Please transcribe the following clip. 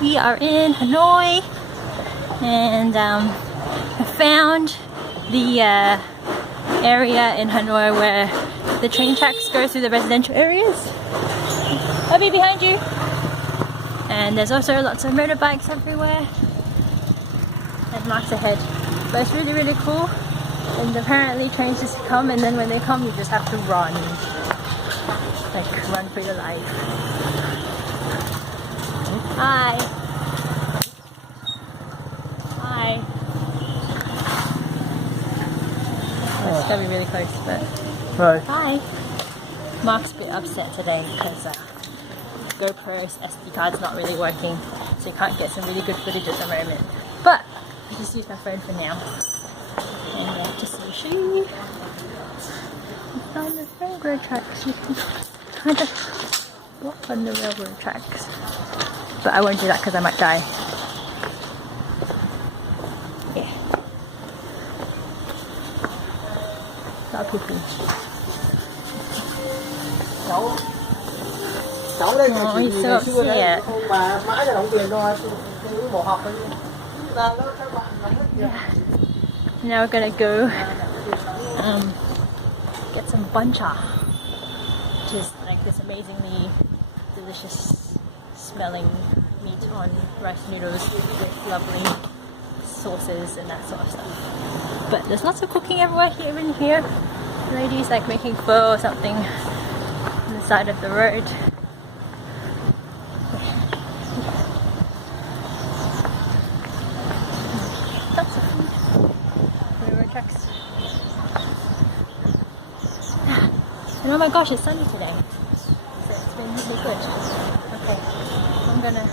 We are in Hanoi, and I found the area in Hanoi where the train tracks go through the residential areas. I'll be behind you. And there's also lots of motorbikes everywhere. It marks ahead. But it's really, really cool. And apparently trains just come, and then when they come you just have to run. Like run for your life. Hi. Hi. Oh, it's gotta be really close, but Right. hi. Mark's a bit upset today because GoPro's SD card's not really working, so you can't get some really good footage at the moment. But I just use my phone for now. And just to show you, on the railroad tracks, you can kind of walk on the railroad tracks. But I won't do that because I might die. Yeah. Not poopy. Cháu đây Oh, chỉ he's so ngày xưa đấy, upset. ông bà mãi là đóng tiền thôi, cứ bỏ học ấy. Ra đó các bạn đóng hết tiền. Now we're gonna go get some bancha, which is like this amazingly delicious smelling meat on rice noodles with lovely sauces and that sort of stuff. But there's lots of cooking everywhere here in here. Ladies like making pho or something on the side of the road. Lots of food. Railroad tracks. And oh my gosh, it's sunny today. So it's been really good. Okay, I'm gonna